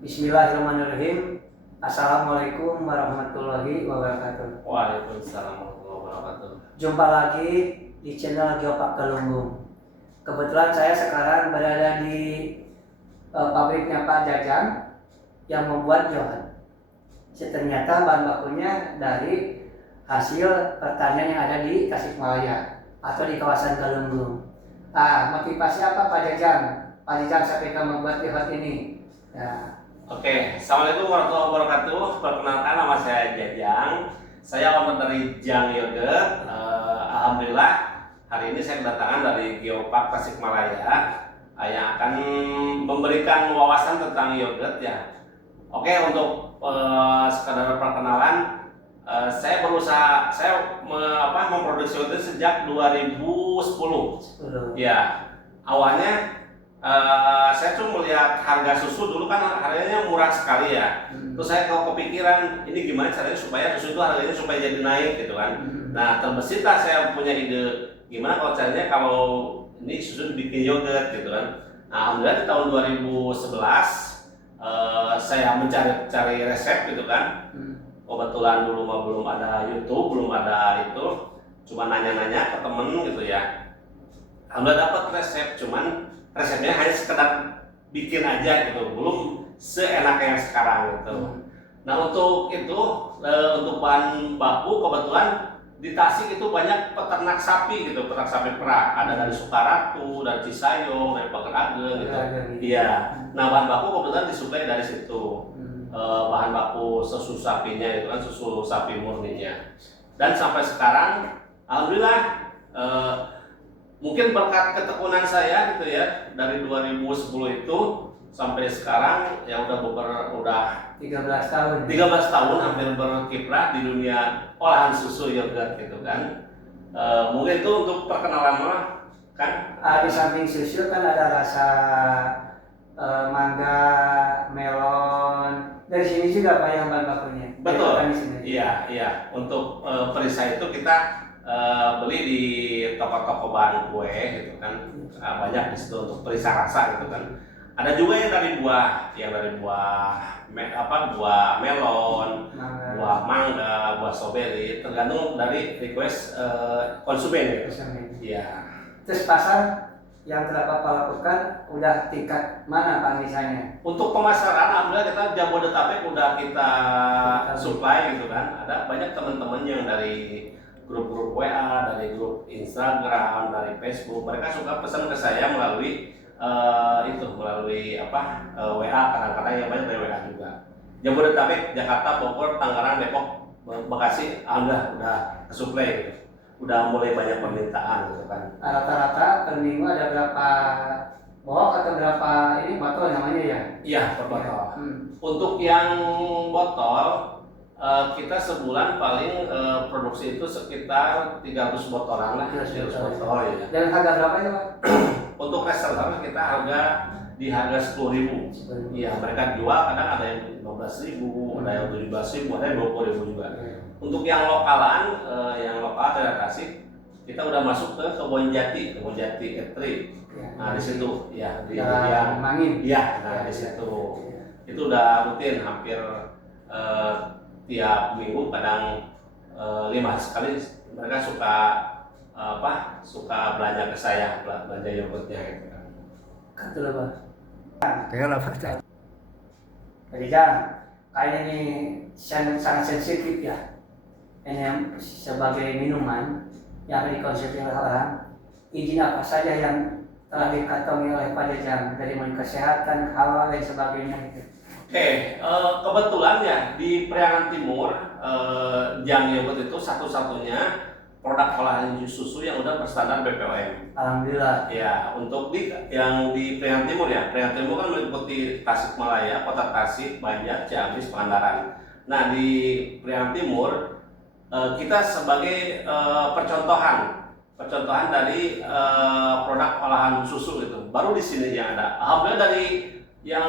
Bismillahirrahmanirrahim. Assalamualaikum warahmatullahi wabarakatuh. Waalaikumsalam warahmatullahi wabarakatuh. Jumpa lagi di channel Geopark Galunggung. Kebetulan saya sekarang berada di pabriknya Pak Jajang yang membuat johan. Ternyata bahan bakunya dari hasil pertanian yang ada di Tasikmalaya atau di kawasan Galunggung. Motivasi apa Pak Jajang? Pak Jajang sampai membuat johan ini. Ya. Oke, assalamualaikum warahmatullahi wabarakatuh. Perkenalkan, nama saya Jajang. Saya owner dari Jang Yogurt. Alhamdulillah hari ini saya kedatangan dari Geopark Tasikmalaya yang akan memberikan wawasan tentang yogurt ya. Oke, untuk sekadar perkenalan, saya memproduksi yogurt sejak 2010. Ya, awalnya saya tuh melihat harga susu dulu kan harganya murah sekali ya. Terus saya kepikiran ini gimana caranya supaya susu itu harganya supaya jadi naik gitu kan. Nah, terbesitlah saya punya ide gimana kalau caranya kalau ini susu dibikin yogurt gitu kan. Nah, alhamdulillah di tahun 2011 saya mencari resep gitu kan. Kebetulan dulu mah belum ada YouTube, belum ada itu, cuma nanya-nanya ke temen gitu ya. Alhamdulillah dapat resep, cuman resepnya hanya sekedar bikin aja gitu, belum seenak yang sekarang gitu. Nah, untuk itu untuk bahan baku kebetulan di Tasik itu banyak peternak sapi gitu, peternak sapi perah, ada dari Sukaratu, dari Cisayong, dari Pagerage gitu. Iya. Nah, bahan baku kebetulan disuplai dari situ. Bahan baku susu sapinya itu kan susu sapi murninya. Dan sampai sekarang alhamdulillah mungkin berkat ketekunan saya gitu ya, dari 2010 itu sampai sekarang ya udah 13 tahun. 13 tahun hampir berkiprah di dunia olahan susu yogurt gitu kan. Mungkin itu untuk perkenalan mah kan. Di samping susu kan ada rasa mangga, melon. Dari sini juga Pak yang bahan bakunya. Betul. Iya. Untuk perisai itu kita beli di toko-toko bahan kue gitu kan. Banyak di situ untuk perisa rasa gitu kan. Ada juga yang dari buah, buah melon, buah mangga, buah strawberry, tergantung dari request konsumen gitu. Iya. Terus pasar yang telah Bapak lakukan udah tingkat mana Pak misalnya? Untuk pemasaran, alhamdulillah kita Jabodetabek udah kita supply gitu kan. Ada banyak teman-teman yang dari grup-grup WA, dari grup Instagram, dari Facebook, mereka suka pesan ke saya melalui WA, kadang-kadang yang banyak dari WA juga. Jabodetabek, Jakarta, Bogor, Tangerang, Depok, Bekasi, alhamdulillah udah kesuplai gitu. Udah mulai banyak permintaan gitu kan. Rata-rata per minggu ada berapa box atau berapa ini botol namanya ya? Iya, per botol. Untuk yang botol kita sebulan paling produksi itu sekitar 300 botolan lah. 300 botol ya. Dan harga berapa ya Pak? Untuk reseller kita di harga 10.000. Iya, mereka jual kadang ada yang 15.000, ada yang 17.000, ada yang 20.000 juga. Untuk yang lokalan, yang lokal dari Tasik, kita udah masuk ke Kebon Jati Etri. Nah, di situ ya di yang Mangin. Iya, nah di situ. Itu udah rutin hampir tiap minggu, kadang 5 sekali mereka suka belanja ke saya, belanja yogurtnya gitu kan. Betul Pak. Kayak apa Pak? Jadi kayaknya ini sangat sensitif ya. Ini sebagai minuman yang akan dikonsumsi oleh orang. Izin apa saja yang telah dikantongi oleh Pak Jajang dari mulai kesehatan, hal lain sebagainya gitu. Oke, kebetulan ya di Priangan Timur, Jang Yogurt itu satu-satunya produk olahan susu yang udah berstandar BPOM. Alhamdulillah. Ya, untuk yang di Priangan Timur ya, Priangan Timur kan meliputi Tasikmalaya, Kota Tasik, Banjar, Ciamis, Pangandaran. Nah, di Priangan Timur kita sebagai percontohan dari produk olahan susu gitu. Baru di sini yang ada. Alhamdulillah dari yang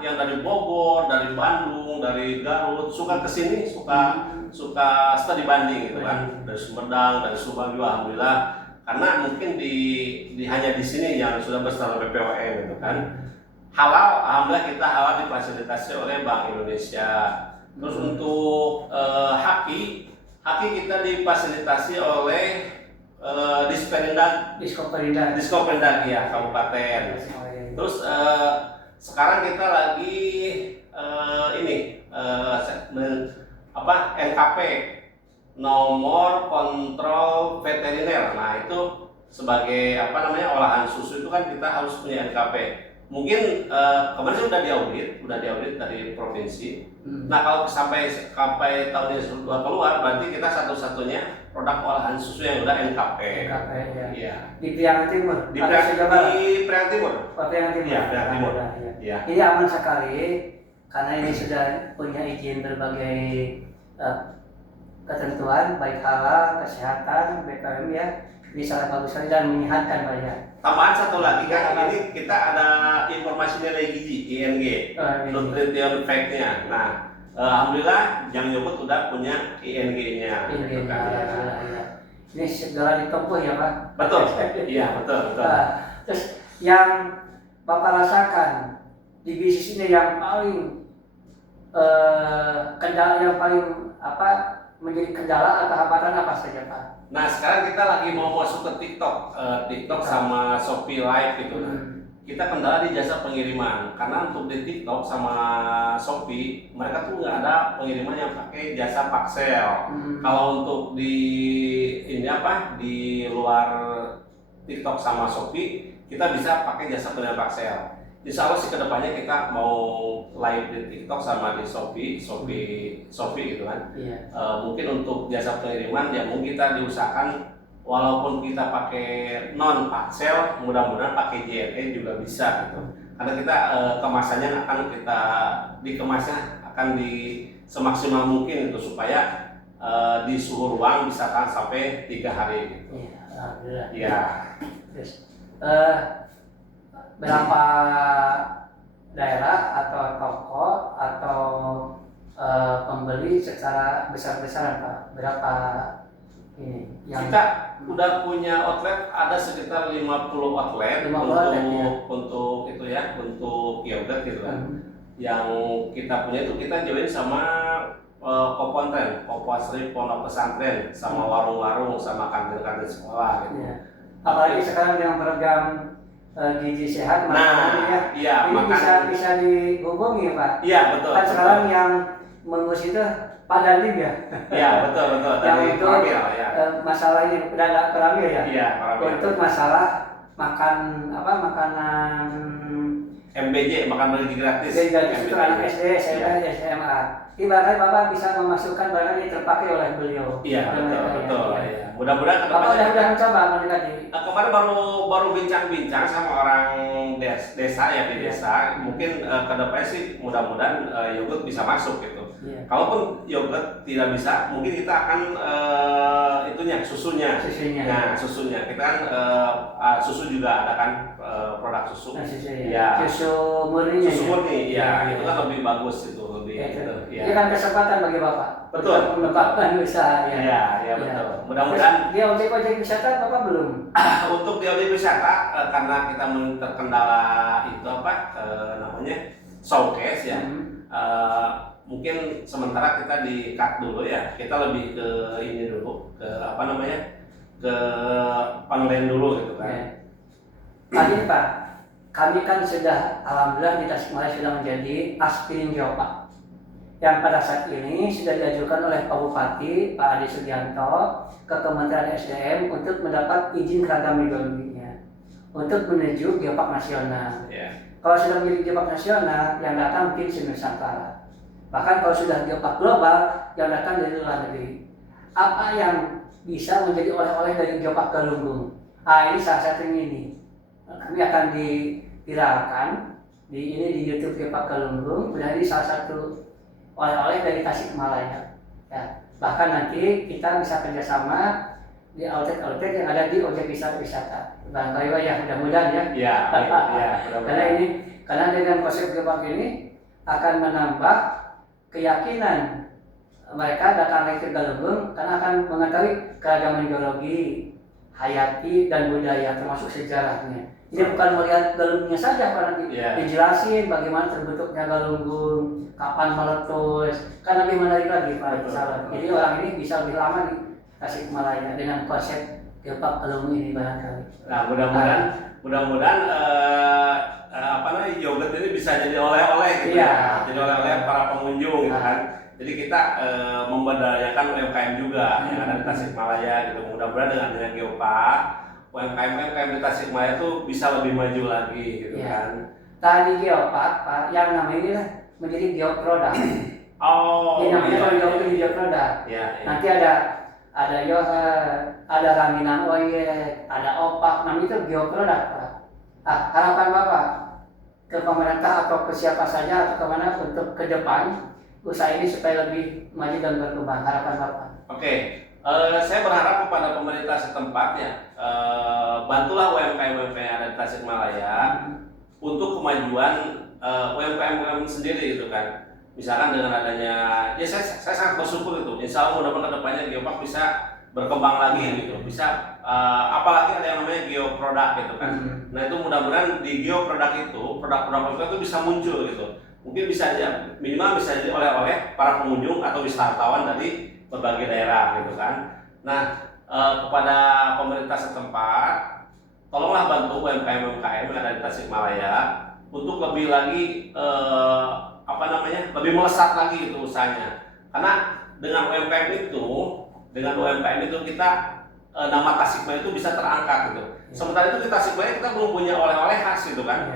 dari Bogor, dari Bandung, dari Garut suka kesini, suka studi banding gitu kan, dari Sumedang, dari Subang juga alhamdulillah, karena mungkin hanya di sini yang sudah berstandar BPOM gitu kan. halal, alhamdulillah kita halal difasilitasi oleh Bank Indonesia. Terus untuk haki kita difasilitasi oleh Diskoperindak ya kabupaten. Terus sekarang kita lagi NKP, nomor kontrol veteriner. Nah itu sebagai olahan susu itu kan kita harus punya NKP. Mungkin kemarin sudah diaudit dari provinsi. Nah kalau sampai tahun ini sudah keluar, berarti kita satu-satunya produk olahan susu yang udah NKP. Ya. Iya. Di Priangan Timur. Di Priangan Timur. Priangan Timur. Iya, Priangan Timur. Ya. Ini aman sekali karena ini sudah punya izin berbagai ketentuan baik halal, kesehatan, BPOM ya. Ini sangat bagus sekali dan menyehatkan Pak ya. Tambahan satu lagi kan, ini kita ada informasi nilai gizi ING, nutrition fact-nya. Nah, alhamdulillah Jang Yogurt udah punya ING-nya. Ini segala ditempuh ya Pak. Betul. Iya betul. Terus yang Bapak rasakan di bisnis ini yang paling kendala yang paling menjadi kendala atau hambatan apa saja Pak? Nah sekarang kita lagi mau masuk ke TikTok sama Shopee Live gitu. Kita kendala di jasa pengiriman karena untuk di TikTok sama Shopee mereka tuh nggak ada pengiriman yang pakai jasa paksel. Kalau untuk di luar TikTok sama Shopee kita bisa pakai jasa pengiriman paksel. Insya Allah sih kedepannya kita mau live di TikTok sama di Shopee gitu kan. Iya. Mungkin untuk jasa pengiriman ya mungkin kita diusahakan walaupun kita pakai non paksel, mudah-mudahan pakai JNE juga bisa gitu. Karena kita kemasannya akan di semaksimal mungkin itu supaya di suhu ruang bisa tahan sampai 3 hari gitu. Iya, alhamdulillah. Iya. Terus berapa daerah atau toko atau pembeli secara besar-besaran Pak? Berapa ini yang kita udah punya outlet, ada sekitar 50 outlet untuk itu ya, untuk yogurt gitu kan. Yang kita punya itu kita join sama Kopontren, Kopasri Pondok Pesantren, sama warung-warung, sama kantin-kantin sekolah gitu. Iya. Apalagi sekarang yang program gizi sehat iya, ini bisa dihubungi Pak. Iya betul. Kan sekarang yang mengurus itu Pak Dandim ya. Iya betul. Yang itu masalah ini udah Peramil ya. Iya. Untuk masalah makanan MBJ, makan bergizi gratis. Gratis itu anak SD, SMP, SMA. Ibaratnya Bapak bisa memasukkan barang yang terpakai oleh beliau. Iya betul. Ya. Mudah-mudahan Bapak udah mencoba mendekati. Kemarin baru bincang-bincang sama orang desa ya di desa. Mungkin kedepannya sih mudah-mudahan yogurt bisa masuk gitu. Iya. Kalaupun yogurt tidak bisa, mungkin kita akan susunya. Nah susunya kita kan susu juga ada kan produk susu. Susu murni. Ya. Itu kan lebih bagus itu Ini kan kesempatan bagi Bapak. Betul. Mengembangkan usaha ya. Iya betul. Mudah-mudahan di objek wisata Bapak belum. Untuk di objek wisata karena kita terkendala itu showcase ya. Mungkin sementara kita di cut dulu ya. Kita lebih ke ini dulu, ke online dulu gitu kan. Ya. Tadi Pak, kami kan sudah alhamdulillah di Tasikmalaya sudah menjadi aspirin geopark yang pada saat ini sudah diajukan oleh Pak Bupati Pak Adi Sugianto ke Kementerian SDM untuk mendapat izin keragam biologinya untuk menuju geopark nasional. Kalau sudah menjadi geopark nasional, yang datang mungkin se-Nusantara. Bahkan kalau sudah geopark global, yang datang dari luar negeri. Apa yang bisa menjadi oleh-oleh dari geopark Galunggung? Ini salah satunya ini. Kami akan diviralkan di YouTube geopark Galunggung. Ini salah satu oleh-oleh dari Tasikmalaya. Ya. Bahkan nanti kita bisa kerjasama di outlet-outlet yang ada di objek wisata. Barangkali ya mudah-mudahan ya. Iya. Karena dengan konsep geopark ini akan menambah keyakinan mereka datang lagi ke Galunggung karena akan mengetahui keragaman geologi, hayati dan budaya termasuk sejarahnya Jadi bukan melihat galunggungnya saja, Pak, nanti Iya. dijelasin bagaimana terbentuknya galunggung, kapan meletus, kan lebih menarik lagi Pak. Misalnya. Jadi orang ini bisa lebih lama di Tasikmalaya dengan konsep geopark galunggung ini barangkali. Nah, mudah-mudahan apa namanya, yogurt ini bisa jadi oleh-oleh gitu. Iya. Ya. Jadi oleh-oleh para pengunjung gitu kan. Jadi kita memberdayakan UMKM juga yang ada di Tasikmalaya gitu. Mudah-mudahan dengan geopark UMKM di Tasikmalaya itu bisa lebih maju lagi gitu kan. Tadi geopark Pak, yang namanya ini lah menjadi geoproduk. Oh. Jadi namanya kalau iya. geopark jadi geoproduk. Iya. Nanti ada yogurt, ada raminan oyek, ada opak, namanya itu geoproduk Pak. Harapan Bapak ke pemerintah atau ke siapa saja atau kemana untuk ke depan usaha ini supaya lebih maju dan berkembang, harapan Bapak. Oke, saya berharap kepada pemerintah setempat ya, bantulah UMKM yang ada di Tasikmalaya untuk kemajuan UMKM sendiri gitu kan. Misalkan dengan adanya, ya saya sangat bersyukur itu. Insya Allah mudah-mudahan kedepannya geopark bisa berkembang lagi gitu, bisa apalagi ada yang namanya geoproduk gitu kan. Nah itu mudah-mudahan di geoproduk itu produk-produk itu bisa muncul gitu. Mungkin bisa aja minimal bisa jadi oleh-oleh para pengunjung atau wisatawan dari berbagai daerah gitu kan. Nah kepada pemerintah setempat, tolonglah bantu UMKM yang ada di Tasikmalaya untuk lebih lagi lebih melesat lagi itu usahanya. Karena dengan UMKM itu kita nama Tasikmalaya itu bisa terangkat gitu. Sementara itu di Tasikmalaya kita belum punya oleh-oleh khas gitu kan.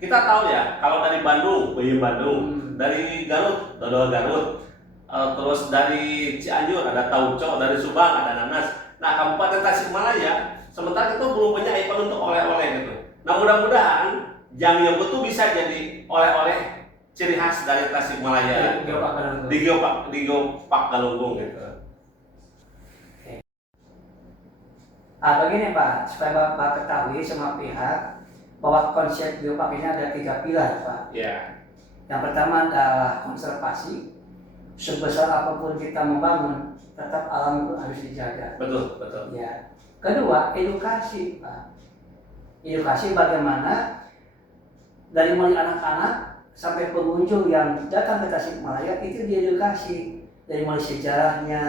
Kita tahu ya, kalau dari Bandung, peyem Bandung, dari Garut, dodol Garut, terus dari Cianjur ada tauco, dari Subang ada nanas. Nah, Kabupaten Tasikmalaya, sementara itu belum punya ikon untuk oleh-oleh gitu. Nah, mudah-mudahan Jang Yogurt itu bisa jadi oleh-oleh ciri khas dari Tasikmalaya di geopark galunggung gitu. Begini Pak, supaya Bapak ketahui semua pihak bahwa konsep geopark ini ada 3 pilar Pak. Yeah. Yang pertama adalah konservasi. Sebesar apapun kita membangun, tetap alam itu harus dijaga. Betul. Ya. Kedua, edukasi Pak. Edukasi bagaimana dari mulai anak-anak sampai pengunjung yang datang ke Tasikmalaya itu diedukasi dari mulai sejarahnya,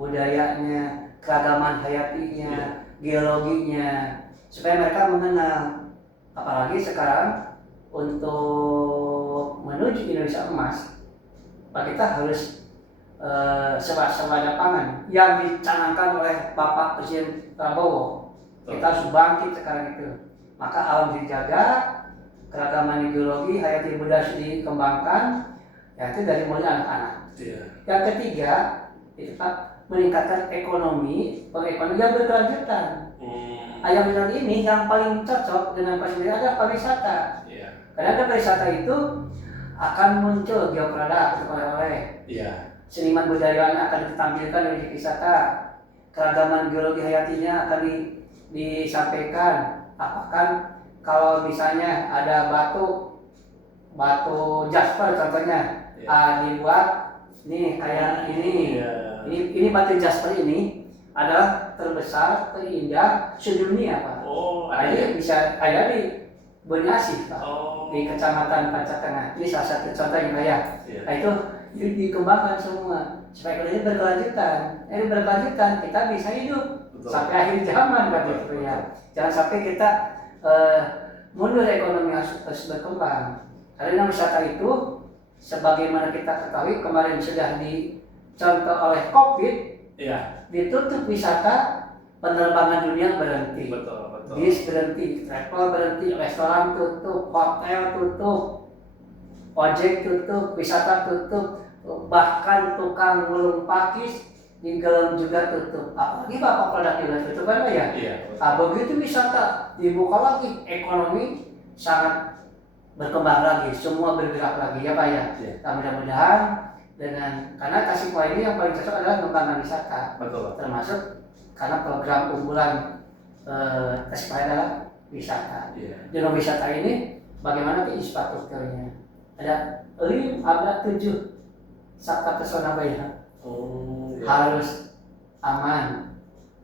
budayanya, keragaman hayatinya, geologinya, supaya mereka mengenal. Apalagi sekarang untuk menuju Indonesia emas, kita harus swasembada pangan yang dicanangkan oleh Bapak Presiden Prabowo. Kita harus bangkit sekarang itu. Maka alam dijaga, keragaman geologi, hayati budaya dikembangkan, yaitu dari mulai anak-anak. Yang ketiga, itu Pak, meningkatkan ekonomi, pengekonomian yang berkelanjutan. Ayam benar ini yang paling cocok dengan pasien adalah pariwisata. Karena pariwisata itu akan muncul geoproduk oleh-oleh. Seniman budayanya akan ditampilkan dari wisata. Keragaman geologi hayatinya akan disampaikan. Apakah kalau misalnya ada batu jasper contohnya, dibuat nih kayak ini. Ini batu jasper ini adalah terbesar, terindah sedunia Pak. Ini bisa ada di Banyuasin Pak, di Kecamatan Pancatengah. Ini salah satu contoh yang kaya. Nah itu dikembangkan semua supaya ini berkelanjutan. Ini berkelanjutan kita bisa hidup sampai akhir zaman kan gitu ya. Jangan sampai kita mundur, ekonomi harus berkembang. Karena wisata itu sebagaimana kita ketahui kemarin sudah dicontoh oleh COVID, ditutup wisata, penerbangan dunia berhenti, bis berhenti, travel berhenti, restoran tutup, hotel tutup, ojek tutup, wisata tutup, bahkan tukang gulung pakis di Gelem juga tutup. Apalagi Bapak produk juga tutup kan ya? Begitu wisata dibuka lagi, ekonomi sangat berkembang lagi, semua bergerak lagi ya Pak ya. Mudah-mudahan karena Tasikmalaya ini yang paling cocok adalah pengembangan wisata. Termasuk karena program unggulan Tasikmalaya adalah wisata. Dengan wisata ini bagaimana infrastrukturnya? Ada 7 Sabta Pesona Bayar. Harus aman,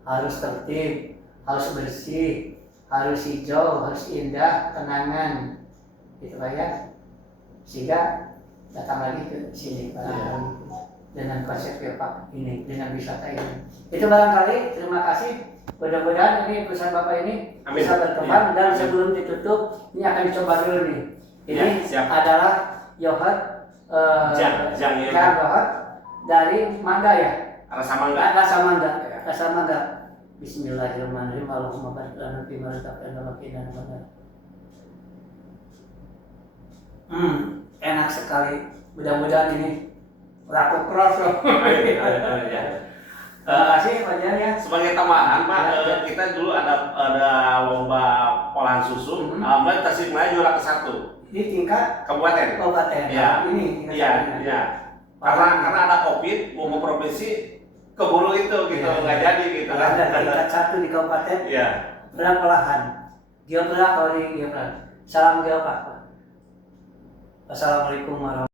harus tertib, harus bersih, harus hijau, harus indah, kenangan, gitu Pak ya. Sehingga datang lagi ke sini Pak, dengan konsep Geopark ini, dengan wisata ini. Itu barangkali, terima kasih. Mudah-mudahan ini perusahaan Bapak ini Amin. bisa berkembang dan sebelum ditutup, ini akan dicoba dulu nih. Ini adalah yogurt jang yogurt dari mangga ya. Rasa mangga. Rasa mangga. Bismillahirrahmanirrahim. Allahumma barik lana fi ma razaqtana wa qina adzabannar. Enak sekali. Mudah-mudahan ini laku cross loh. Terima kasih Pak Jan ya. Sebagai tambahan Pak, kita dulu ada lomba olahan susu. Alhamdulillah Tasikmalaya juara ke-1 Di tingkat kabupaten. Ya. Ini. Iya. Karena ada COVID, mau ke provinsi keburu itu gitu, nggak jadi gitu kan. Ada tingkat 1 di kabupaten. Iya. Olahan. Geopark kalau di Geopark. Salam Geopark Pak. Assalamualaikum warahmatullahi wabarakatuh.